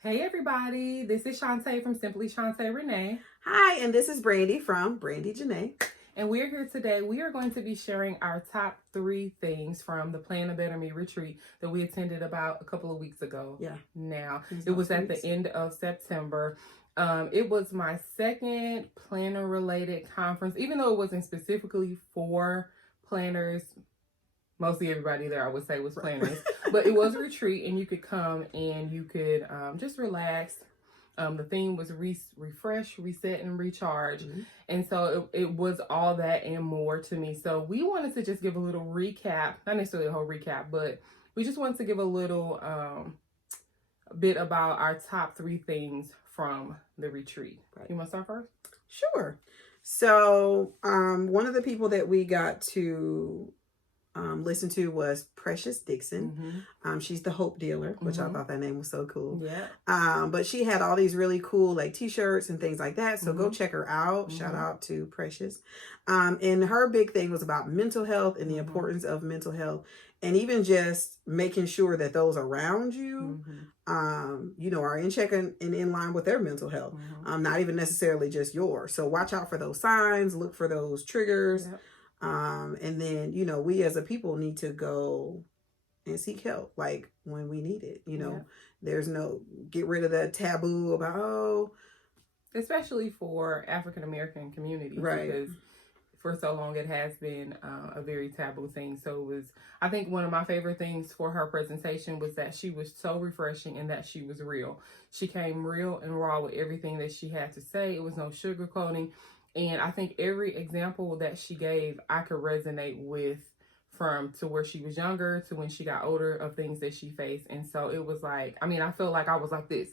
Hey everybody, this is Shantae from Simply Shantae Renee. Hi, and this is Brandy from Brandy Janae. And we're here today. We are going to be sharing our top 3 things from the Plan a Better Me retreat that we attended about a couple of weeks ago. Yeah. Now, it was at the end of September. It was my second planner related conference, even though it wasn't specifically for planners. Mostly everybody there, I would say, was planners. But it was a retreat, and you could come and you could just relax. The theme was refresh, reset, and recharge. Mm-hmm. And so it was all that and more to me. So we wanted to just give a little recap, not necessarily a whole recap, but we just wanted to give a little bit about our top 3 things from the retreat. Right. You want to start first? Sure. So one of the people that we got to listen to was Precious Dixon. Mm-hmm. She's the Hope Dealer, which I thought that name was so cool. Yeah. But she had all these really cool like t-shirts and things like that. So go check her out. Shout out to Precious. And her big thing was about mental health and the importance of mental health. And even just making sure that those around you, are in check and in line with their mental health. Not even necessarily just yours. So watch out for those signs, look for those triggers. Yep. And then, we as a people need to go and seek help, like when we need it, there's no, get rid of that taboo about, especially for African American communities, right? Because for so long it has been a very taboo thing. So it was, I think one of my favorite things for her presentation was that she was so refreshing and that she was real. She came real and raw with everything that she had to say. It was no sugarcoating. And I think every example that she gave, I could resonate with, from to where she was younger to when she got older, of things that she faced. And so it was like, I feel like I was like this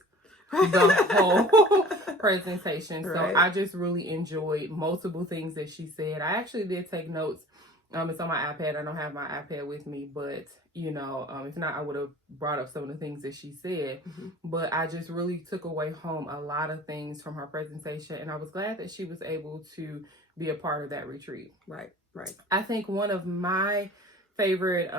the whole presentation. So I just really enjoyed multiple things that she said. I actually did take notes. It's on my iPad. I don't have my iPad with me, but if not, I would have brought up some of the things that she said. But I just really took away home a lot of things from her presentation, and I was glad that she was able to be a part of that retreat. Right. I think one of my favorite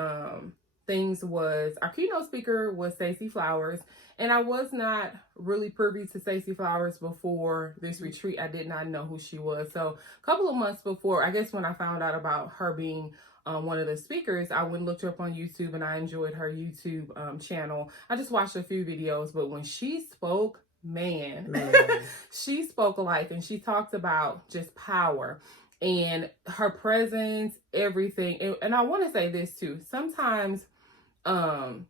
things was our keynote speaker was Stacey Flowers, and I was not really privy to Stacey Flowers before this retreat. I did not know who she was. So a couple of months before, I guess when I found out about her being one of the speakers, I went and looked her up on YouTube, and I enjoyed her YouTube channel. I just watched a few videos, but when she spoke, man. She spoke life, and she talked about just power and her presence, everything. And I want to say this too. Sometimes, how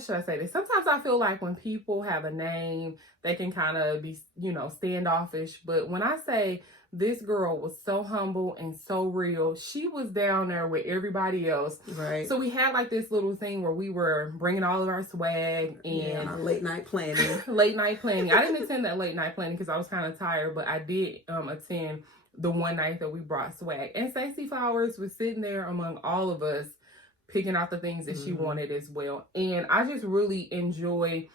should I say this? Sometimes I feel like when people have a name, they can kind of be, standoffish. But when I say this girl was so humble and so real, she was down there with everybody else. Right. So we had like this little thing where we were bringing all of our swag and late night planning. I didn't attend that late night planning because I was kind of tired, but I did attend the one night that we brought swag. And Stacey Flowers was sitting there among all of us, picking out the things that she wanted as well. And I just really enjoy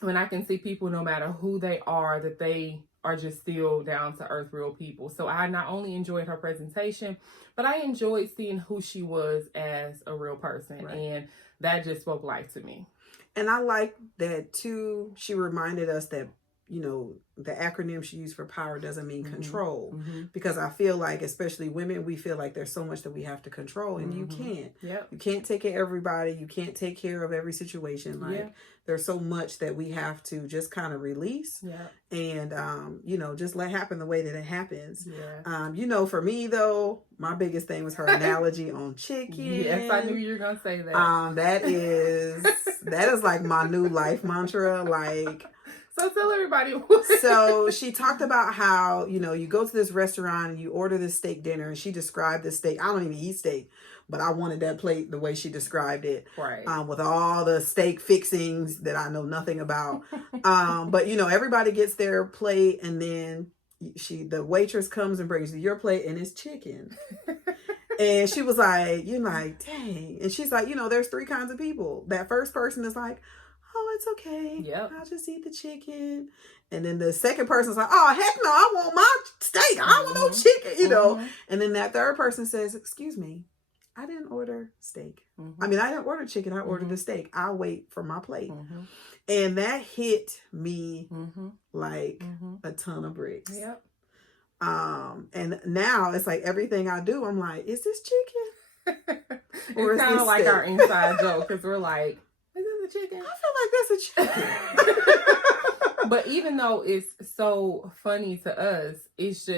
when I can see people, no matter who they are, that they are just still down to earth, real people. So I not only enjoyed her presentation, but I enjoyed seeing who she was as a real person. Right. And that just spoke life to me. And I like that too. She reminded us that, the acronym she used for power doesn't mean control, because I feel like, especially women, we feel like there's so much that we have to control, and you can't. Yep. You can't take care of everybody. You can't take care of every situation. Like there's so much that we have to just kind of release and, just let happen the way that it happens. Yeah. For me though, my biggest thing was her analogy on chicken. Yes, I knew you were going to say that. That is like my new life mantra. Like, so tell everybody. So she talked about how, you go to this restaurant and you order this steak dinner, and she described the steak. I don't even eat steak, but I wanted that plate the way she described it. Right. With all the steak fixings that I know nothing about. But everybody gets their plate, and then the waitress comes and brings you your plate, and it's chicken. And she was like, you're like, dang. And she's like, there's 3 kinds of people. That first person is like, oh, it's okay. Yep. I'll just eat the chicken. And then the second person's like, oh, heck no, I want my steak. I don't want no chicken, And then that third person says, excuse me, I didn't order steak. Mm-hmm. I mean, I didn't order chicken. I ordered the steak. I'll wait for my plate. Mm-hmm. And that hit me Mm-hmm. like a ton of bricks. Yep. And now it's like everything I do, I'm like, is this chicken? It's kind of like steak? our inside joke, because we're like, is this a chicken? I feel like that's a chicken. But even though it's so funny to us, it's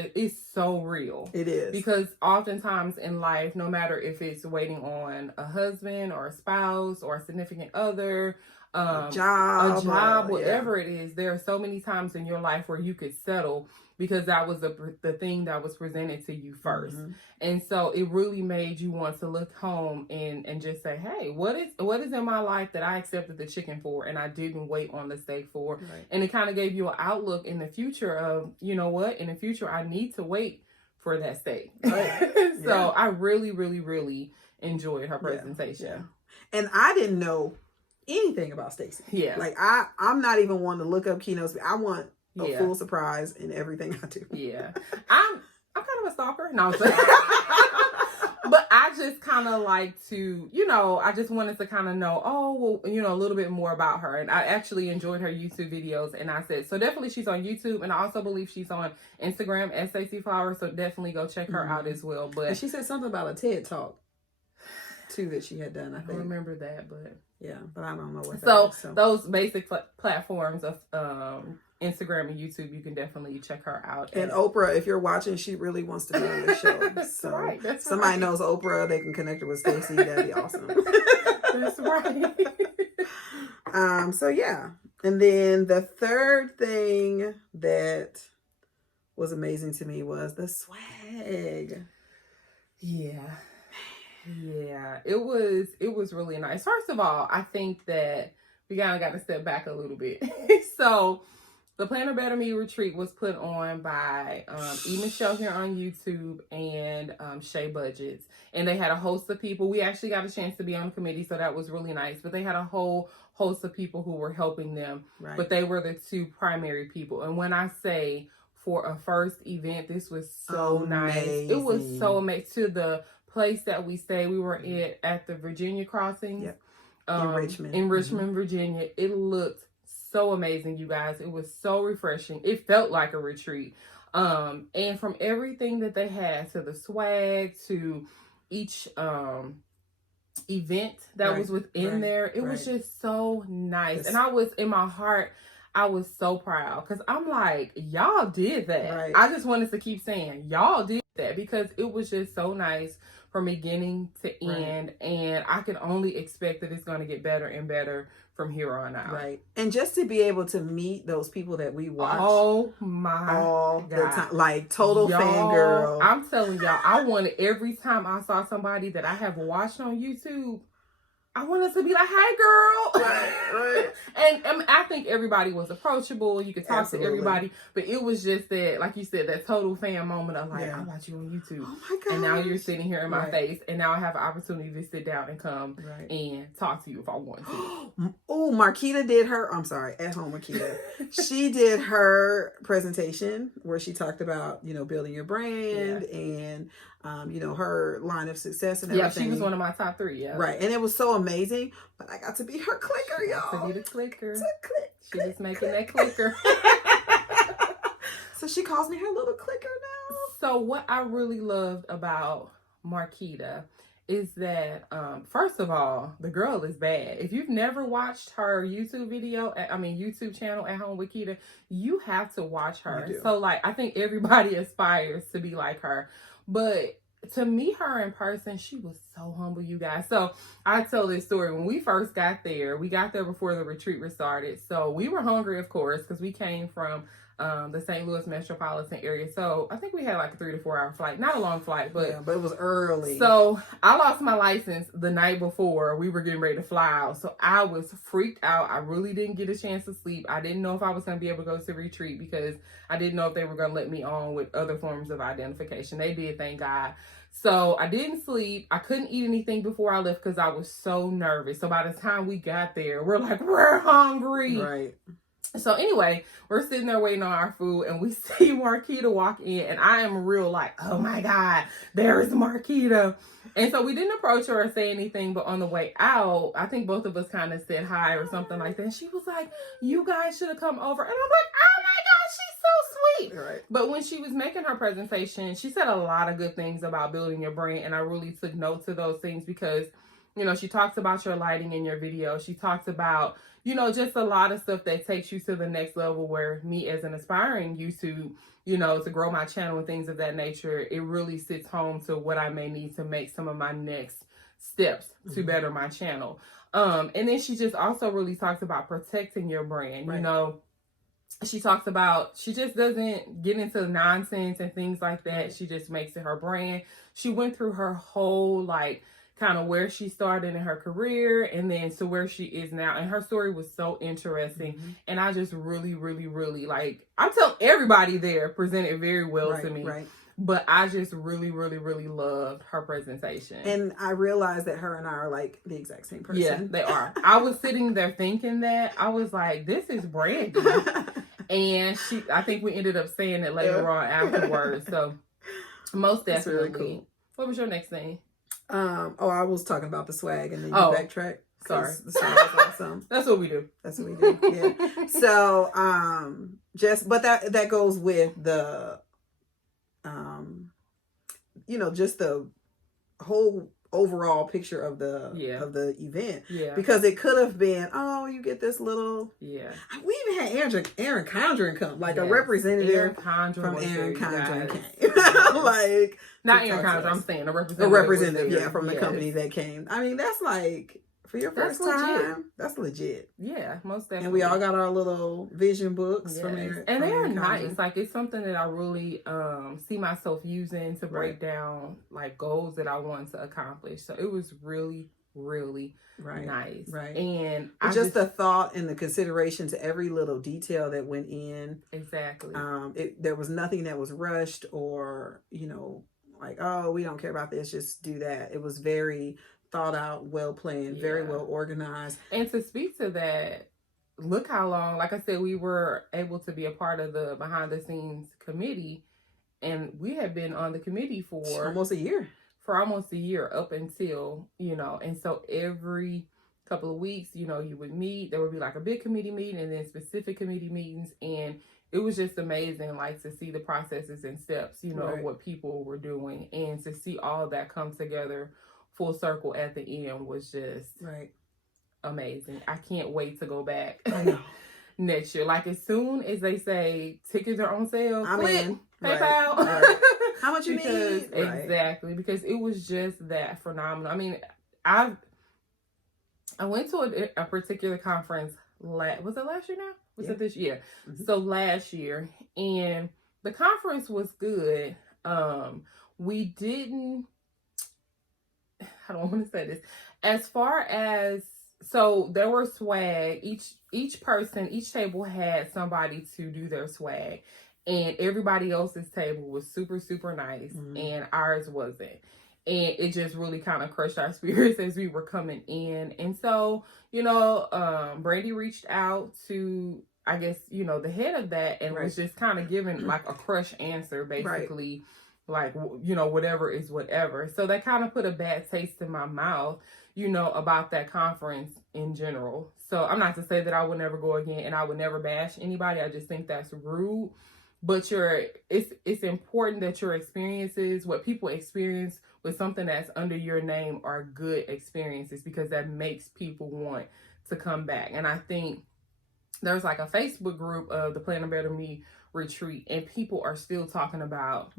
so real. It is. Because oftentimes in life, no matter if it's waiting on a husband or a spouse or a significant other, a job, whatever it is, there are so many times in your life where you could settle because that was the thing that was presented to you first. And so it really made you want to look home and just say, hey, what is in my life that I accepted the chicken for and I didn't wait on the steak for? Right. And it kind of gave you an outlook in the future of, you know what, in the future I need to wait for that steak. Right. So I really, really, really enjoyed her presentation. Yeah. And I didn't know anything about Stacey. Yeah. Like I'm not even one to look up keynotes. I want a full surprise in everything I do. Yeah. I'm kind of a stalker. No, but I just kind of like to, I just wanted to kind of know, a little bit more about her. And I actually enjoyed her YouTube videos. And I said, so definitely she's on YouTube. And I also believe she's on Instagram at Stacey Flowers. So definitely go check her out as well. But she said something about a TED Talk too that she had done, I think. I don't remember that, but but I don't know what that is. So those basic platforms of Instagram and YouTube, you can definitely check her out. And Oprah, if you're watching, she really wants to be on the show. So that's somebody knows Oprah, they can connect her with Stacey. That'd be awesome. That's right. So yeah. And then the third thing that was amazing to me was the swag. Yeah, it was really nice. First of all, I think that we kind of got to step back a little bit. So the Planner Better Me retreat was put on by E. Michelle here on YouTube and Shay Budgets. And they had a host of people. We actually got a chance to be on the committee, so that was really nice. But they had a whole host of people who were helping them. Right. But they were the two primary people. And when I say for a first event, this was so nice. It was so amazing. To the place that we stayed, we were at the Virginia Crossings. Yep. In Richmond. In Richmond, Virginia. It looked so amazing, you guys. It was so refreshing. It felt like a retreat. And from everything that they had, to the swag, to each event that was within there, it was just so nice. And I was, in my heart, I was so proud, because I'm like, y'all did that. Right. I just wanted to keep saying, y'all did that, because it was just so nice from beginning to end. And I can only expect that it's going to get better and better from here on out. Right. And just to be able to meet those people that we watch. Oh my all God. The time. Like total fangirl. I'm telling y'all, I wanted, every time I saw somebody that I have watched on YouTube, I wanted to be like, hey girl. Right. And I think everybody was approachable. You could talk to everybody. But it was just that, like you said, that total fan moment of like, I watch you on YouTube. Oh my God. And now you're sitting here in my face. And now I have an opportunity to sit down and come and talk to you if I want to. Oh, Marquita did her, I'm sorry, at home Marquita. She did her presentation where she talked about, building your brand and her line of success and everything. Yeah, she was one of my top 3, Right. And it was so amazing. But I got to be her clicker, y'all. To be the clicker. She was making that clicker. So she calls me her little clicker now. So what I really loved about Marquita is that, first of all, the girl is bad. If you've never watched her YouTube YouTube channel, At Home with Keita, you have to watch her. So I think everybody aspires to be like her. But to meet her in person, she was so humble, you guys. So I tell this story. When we first got there, we got there before the retreat was started. So we were hungry, of course, because we came from the St. Louis metropolitan area. So I think we had like a 3 to 4 hour flight. Not a long flight, but it was early. So I lost my license the night before we were getting ready to fly out. So I was freaked out. I really didn't get a chance to sleep. I didn't know if I was going to be able to go to the retreat, because I didn't know if they were going to let me on with other forms of identification. They did, thank God. So I didn't sleep. I couldn't eat anything before I left because I was so nervous. So by the time we got there, we're hungry. Right. So anyway, we're sitting there waiting on our food, and we see Marquita walk in, and I am real like, oh my God, there is Marquita. And so we didn't approach her or say anything, but on the way out, I think both of us kind of said hi or something like that. And she was like, you guys should have come over. And I'm like, oh my God, she's so sweet. Right. But when she was making her presentation, she said a lot of good things about building your brand. And I really took note to those things because, you know, she talks about your lighting in your video. She talks about, you know, just a lot of stuff that takes you to the next level, where me as an aspiring YouTube, you know, to grow my channel and things of that nature, it really sits home to what I may need to make some of my next steps to better my channel. And then she just also really talks about protecting your brand. Right. You know, she talks about, she just doesn't get into nonsense and things like that. Right. She just makes it her brand. She went through her whole, like, kind of where she started in her career and then to where she is now. And her story was so interesting. And I just really, really, really, like, I tell everybody there presented very well to me. Right. But I just really, really, really loved her presentation. And I realized that her and I are like the exact same person. Yeah, they are. I was sitting there thinking that. I was like, this is Brandy. And I think we ended up saying it later on afterwards. So most definitely. Really cool. What was your next thing? I was talking about the swag and then you backtrack. Sorry. The swag was awesome. That's what we do. That's what we do. Yeah. So, but that goes with the, you know, just the whole overall picture of the event. Yeah. Because it could have been, oh, you get this little. Yeah. We even had Aaron Condren come, like a representative from Aaron Condren came. Like, not Aaron Condren, I'm saying a representative. A representative, from the company that came. I mean, that's like, for your first time, that's legit. Yeah, most definitely. And we all got our little vision books from Aaron. And they are nice. Like, it's something that I really see myself using to break down, like, goals that I want to accomplish. So it was really, really nice. Right. And just the thought and the consideration to every little detail that went in. Exactly. There was nothing that was rushed or, you know, like, oh, we don't care about this, just do that. It was very thought out, well planned, very well organized. And to speak to that, look how long, like I said, we were able to be a part of the behind the scenes committee, and we had been on the committee for almost a year up until, you know, and so every couple of weeks, you know, you would meet, there would be like a big committee meeting and then specific committee meetings, and it was just amazing, like, to see the processes and steps, you know, of what people were doing, and to see all of that come together full circle at the end was just amazing. I can't wait to go back next year. Like, as soon as they say tickets are on sale, I'm in. PayPal. How much you need? Exactly, because it was just that phenomenal. I mean, I went to a particular conference. Was it last year now? Was it this year? So last year, and the conference was good. We didn't. I don't want to say this. As far as, so there were swag. Each person, each table had somebody to do their swag, and everybody else's table was super, super nice, and ours wasn't. And it just really kind of crushed our spirits as we were coming in. And so, you know, Brandy reached out to, I guess, you know, the head of that, and was just kind of giving like a crush answer, basically. Like, you know, whatever is whatever. So that kind of put a bad taste in my mouth, you know, about that conference in general. So I'm not to say that I would never go again and I would never bash anybody. I just think that's rude. But it's important that your experiences, what people experience with something that's under your name, are good experiences, because that makes people want to come back. And I think there's like a Facebook group of the Planner Better Me retreat, and people are still talking about,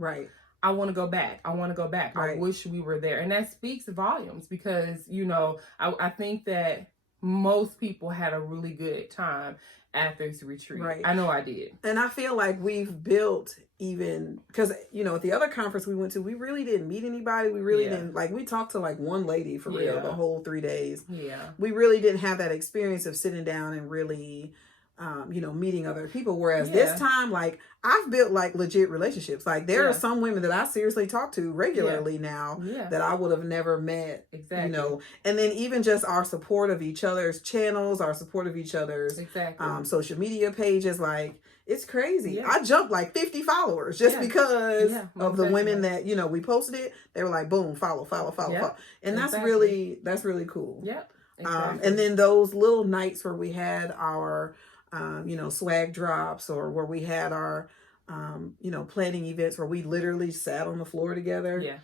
I want to go back. I want to go back. I wish we were there. And that speaks volumes, because, you know, I think that most people had a really good time at this retreat. I know I did. And I feel like we've built, even because, you know, at the other conference we went to, we really didn't meet anybody. We really didn't, like, we talked to like one lady for real the whole 3 days. We really didn't have that experience of sitting down and really meeting other people. Whereas this time, like, I've built like legit relationships. Like, there are some women that I seriously talk to regularly now that I would have never met. Exactly. And then even just our support of each other's channels, our support of each other's social media pages, like, it's crazy. I jumped like 50 followers just because of the women that, we posted it. They were like, boom, follow. And that's really cool. Yep. And then those little nights where we had our, swag drops, or where we had our, planning events where we literally sat on the floor together. Yeah.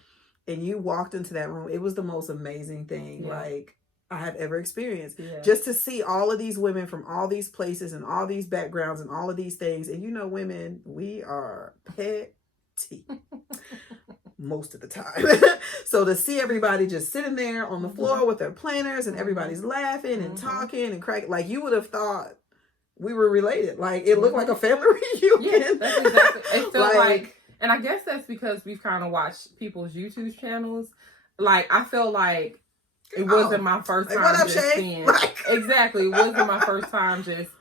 And you walked into that room. It was the most amazing thing. Like, I have ever experienced. Yeah. Just to see all of these women from all these places and all these backgrounds and all of these things. And women, we are petty most of the time. So to see everybody just sitting there on the floor with their planners and everybody's laughing and talking and cracking, like, you would have thought we were related. Like, it looked like a family reunion. Yeah, that's exactly. It felt like, and I guess that's because we've kind of watched people's YouTube channels. Like, I felt like it wasn't my first time what up, just Shay? seeing. Exactly. It wasn't my first time just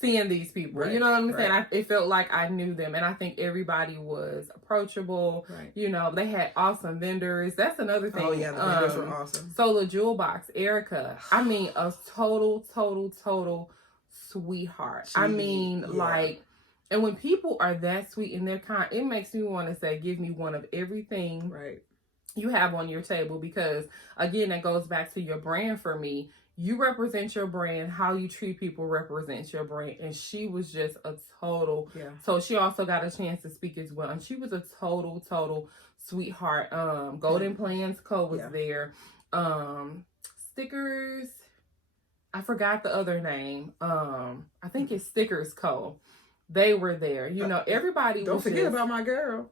seeing these people. Right, you know what I'm saying? It felt like I knew them. And I think everybody was approachable. Right. They had awesome vendors. That's another thing. Oh, yeah. The vendors were awesome. So the Jewel Box, Erica, I mean, a total sweetheart. Like, and when people are that sweet and they're kind, it makes me want to say, give me one of everything you have on your table, because again, that goes back to your brand. For me, you represent your brand. How you treat people represents your brand. And she was just a total. So she also got a chance to speak as well, and she was a total sweetheart. Golden Plans Co. was there. Stickers, I forgot the other name. I think it's Stickers Co. They were there. Everybody. Don't forget about my girl.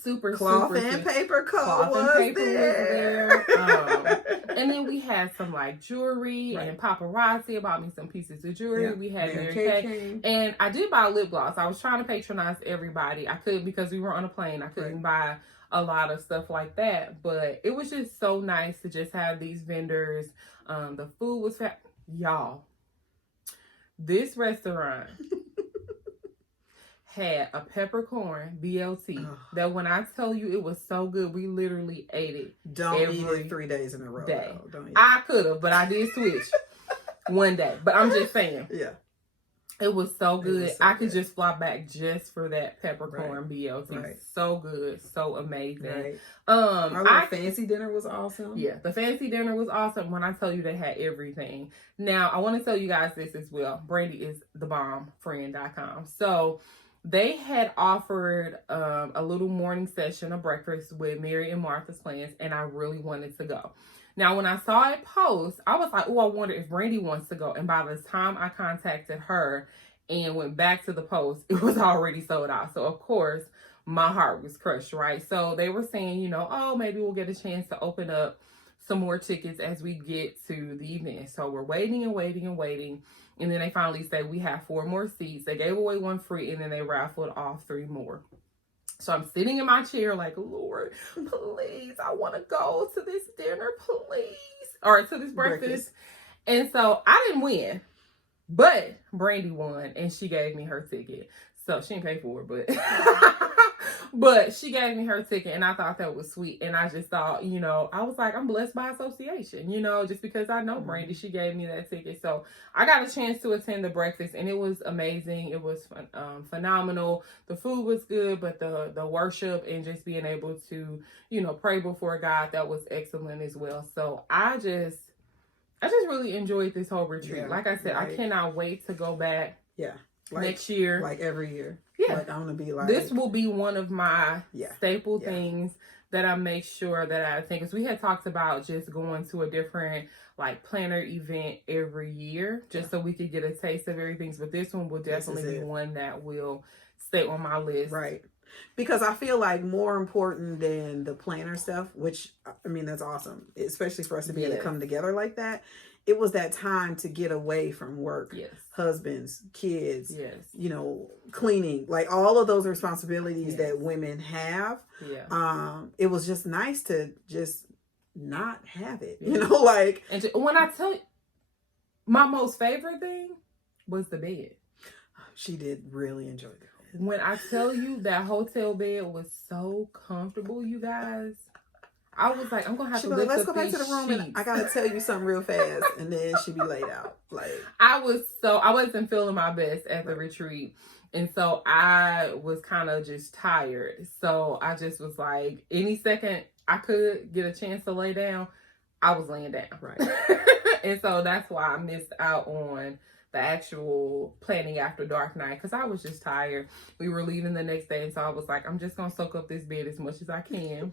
Super Cloth super and sweet. Paper Co. Cloth was and Paper there. was there. And then we had some like jewelry and paparazzi bought me some pieces of jewelry. We had Mary Kay. And I did buy lip gloss. I was trying to patronize everybody. I couldn't, because we were on a plane. I couldn't buy a lot of stuff like that. But it was just so nice to just have these vendors. The food was y'all. This restaurant had a peppercorn BLT that, when I tell you, it was so good, we literally ate it. Don't eat it 3 days in a row. Don't eat I could have, but I did switch one day. But I'm just saying. It was so good. I could just fly back just for that peppercorn BLT. So good. So amazing. Our fancy dinner was awesome. Yeah, the fancy dinner was awesome. When I tell you, they had everything. Now, I want to tell you guys this as well. Brandy is thebombfriend.com. So they had offered a little morning session of breakfast with Mary and Martha's Plans, and I really wanted to go. Now, when I saw it post, I was like, oh, I wonder if Brandy wants to go. And by the time I contacted her and went back to the post, it was already sold out. So, of course, my heart was crushed, right? So they were saying, oh, maybe we'll get a chance to open up some more tickets as we get to the event. So we're waiting. And then they finally say we have 4 more seats. They gave away 1 free, and then they raffled off 3 more. So I'm sitting in my chair like, Lord, please, I want to go to this dinner, please. Or to this breakfast. And so I didn't win, but Brandy won, and she gave me her ticket. So she didn't pay for it, but she gave me her ticket, and I thought that was sweet. And I just thought, I was like, I'm blessed by association, just because I know Brandy, she gave me that ticket. So I got a chance to attend the breakfast, and it was amazing. It was phenomenal. The food was good, but the worship and just being able to, pray before God, that was excellent as well. So I just really enjoyed this whole retreat. Like I said, I cannot wait to go back. Next year, like every year. Like, I'm gonna be like, this will be one of my staple things that I make sure that I think, because we had talked about just going to a different like planner event every year, just so we could get a taste of everything. But this one will definitely be one that will stay on my list, because I feel like more important than the planner stuff, which I mean, that's awesome, especially for us to be able to come together like that. It was that time to get away from work, husbands, kids, cleaning, like all of those responsibilities that women have. It was just nice to just not have it, And when I tell you, my most favorite thing was the bed. She did really enjoy it. When I tell you that hotel bed was so comfortable, you guys, I was like, I'm gonna have to lift let's up go back to the these room and sheets. I gotta tell you something real fast, and then she'd be laid out. Like I wasn't feeling my best at the retreat, and so I was kind of just tired. So I just was like, any second I could get a chance to lay down, I was laying down. Right. And so that's why I missed out on the actual planning after dark night, because I was just tired. We were leaving the next day, and so I was like, I'm just gonna soak up this bed as much as I can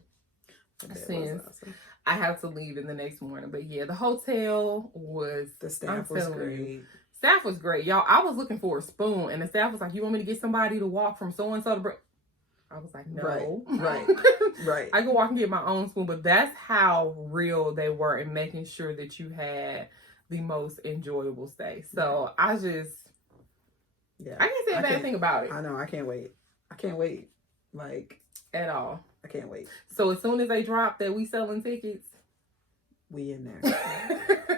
since I have to leave in the next morning. But yeah, the hotel was, the staff was great. Staff was great, y'all. I was looking for a spoon, and the staff was like, "You want me to get somebody to walk from so and so to bring?" I was like, "No, right. I can walk and get my own spoon." But that's how real they were in making sure that you had the most enjoyable stay. So I just, I can't say a bad thing about it. I know. I can't wait. Like at all. I can't wait. So as soon as they drop that we selling tickets, we in there.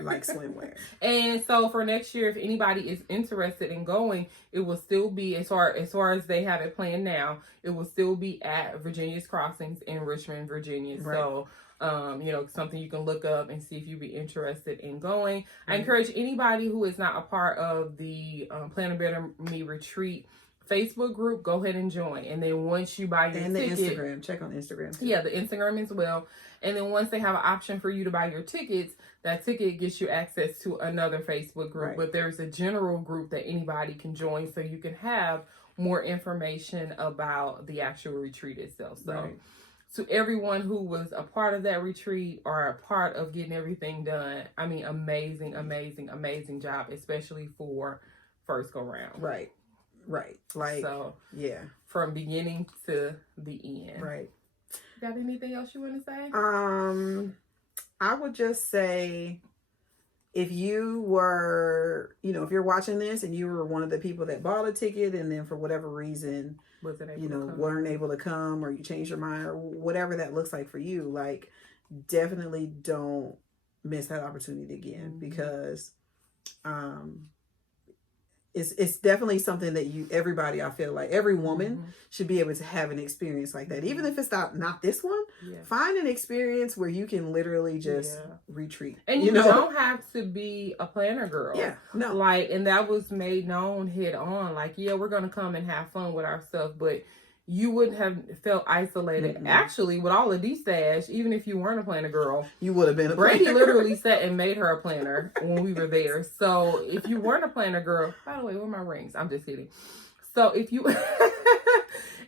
Like swimwear. And so for next year, if anybody is interested in going, it will still be, as far as they have it planned now, it will still be at Virginia's Crossings in Richmond, Virginia. Right. So something you can look up and see if you'd be interested in going. Mm-hmm. I encourage anybody who is not a part of the Planner Better Me retreat Facebook group, go ahead and join. And then once you buy your ticket, Instagram, check on Instagram too. Yeah, the Instagram as well. And then once they have an option for you to buy your tickets, that ticket gets you access to another Facebook group. Right. But there's a general group that anybody can join, so you can have more information about the actual retreat itself. So to everyone who was a part of that retreat or a part of getting everything done, I mean, amazing, amazing, amazing job, especially for first go round. Right. Like, so yeah, from beginning to the end. Right. Got anything else you want to say? I would just say, if you were, if you're watching this and you were one of the people that bought a ticket and then for whatever reason, weren't able to come, or you changed your mind, or whatever that looks like for you, like, definitely don't miss that opportunity again. Mm-hmm. Because, it's definitely something that everybody, I feel like every woman should be able to have an experience like that. Even if it's not this one, find an experience where you can literally just retreat. And you don't have to be a planner girl. Yeah, no. Like, and that was made known head on. Like, we're going to come and have fun with our stuff, but you wouldn't have felt isolated. Mm-hmm. Actually, with all of these stash, even if you weren't a planner girl, you would have been a planner. Brady literally sat and made her a planner when we were there. So if you weren't a planner girl, by the way, where are my rings? I'm just kidding. So if you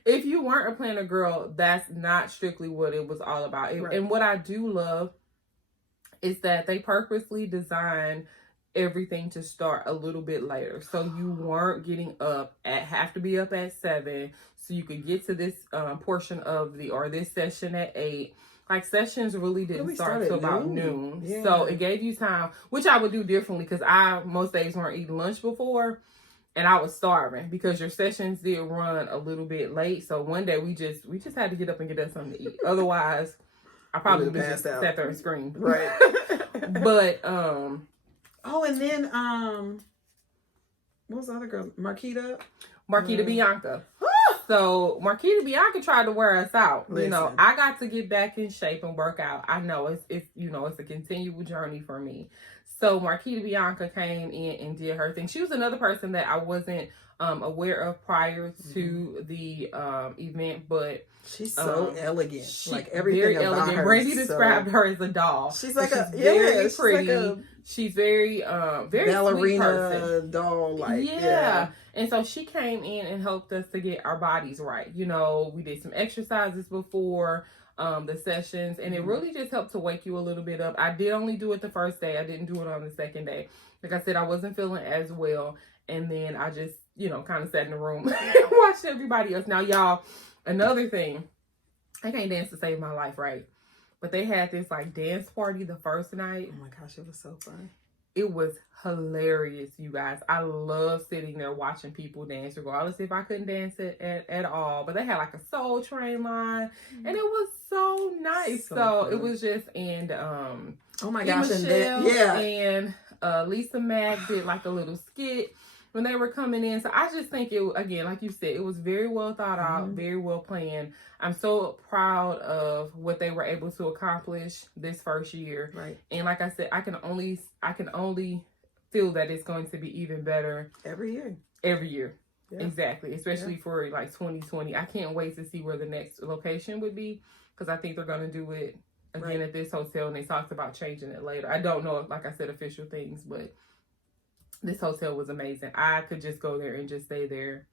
if you weren't a planner girl, that's not strictly what it was all about. And what I do love is that they purposely designed everything to start a little bit later. So you weren't getting have to be up at 7. So you could get to this portion of this session at 8. Like, sessions really didn't start until about noon. Yeah. So it gave you time, which I would do differently, because I most days weren't eating lunch before, and I was starving because your sessions did run a little bit late. So one day we just had to get up and get us something to eat. Otherwise, I probably would have just sat there and screamed. Right. But and then what was the other girl? Marquita Bianca. So Marquita Bianca tried to wear us out. Listen. I got to get back in shape and work out. I know it's a continual journey for me. So Marquita Bianca came in and did her thing. She was another person that I wasn't aware of prior to the event, but she's so elegant. Like, everything very about elegant. Her. Brandy described her as a doll. She's like very pretty. She's very very ballerina doll. Like, And so she came in and helped us to get our bodies right. We did some exercises before the sessions, and it really just helped to wake you a little bit up. I did only do it the first day. I didn't do it on the second day. Like I said, I wasn't feeling as well. And then I just, kind of sat in the room and watched everybody else. Now, y'all, another thing, I can't dance to save my life, right? But they had this, like, dance party the first night. Oh my gosh, it was so fun. It was hilarious, you guys. I love sitting there watching people dance, regardless if I couldn't dance at all. But they had like a Soul Train line, and it was so nice. So it was just, and oh my gosh, Michelle and Lisa Mack did like a little skit. when they were coming in. So I just think it, again, like you said, it was very well thought out, very well planned. I'm so proud of what they were able to accomplish this first year. Right. And like I said, I can only feel that it's going to be even better every year. Yeah. Exactly. Especially for like 2020. I can't wait to see where the next location would be, because I think they're going to do it again at this hotel, and they talked about changing it later. I don't know, like I said, official things, but this hotel was amazing. I could just go there and just stay there.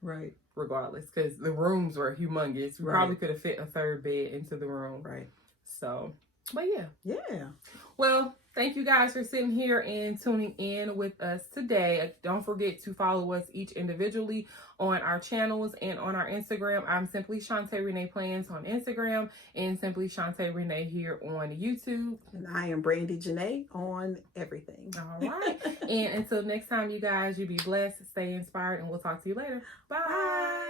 Right. Regardless, because the rooms were humongous. We probably could have fit a third bed into the room. Right. So, but yeah. Yeah. Well, thank you guys for sitting here and tuning in with us today. Don't forget to follow us each individually on our channels and on our Instagram. I'm Simply Shantae Renee Plans on Instagram, and Simply Shantae Renee here on YouTube. And I am Brandy Janae on everything. All right. And until next time, you guys, you be blessed, stay inspired, and we'll talk to you later. Bye. Bye.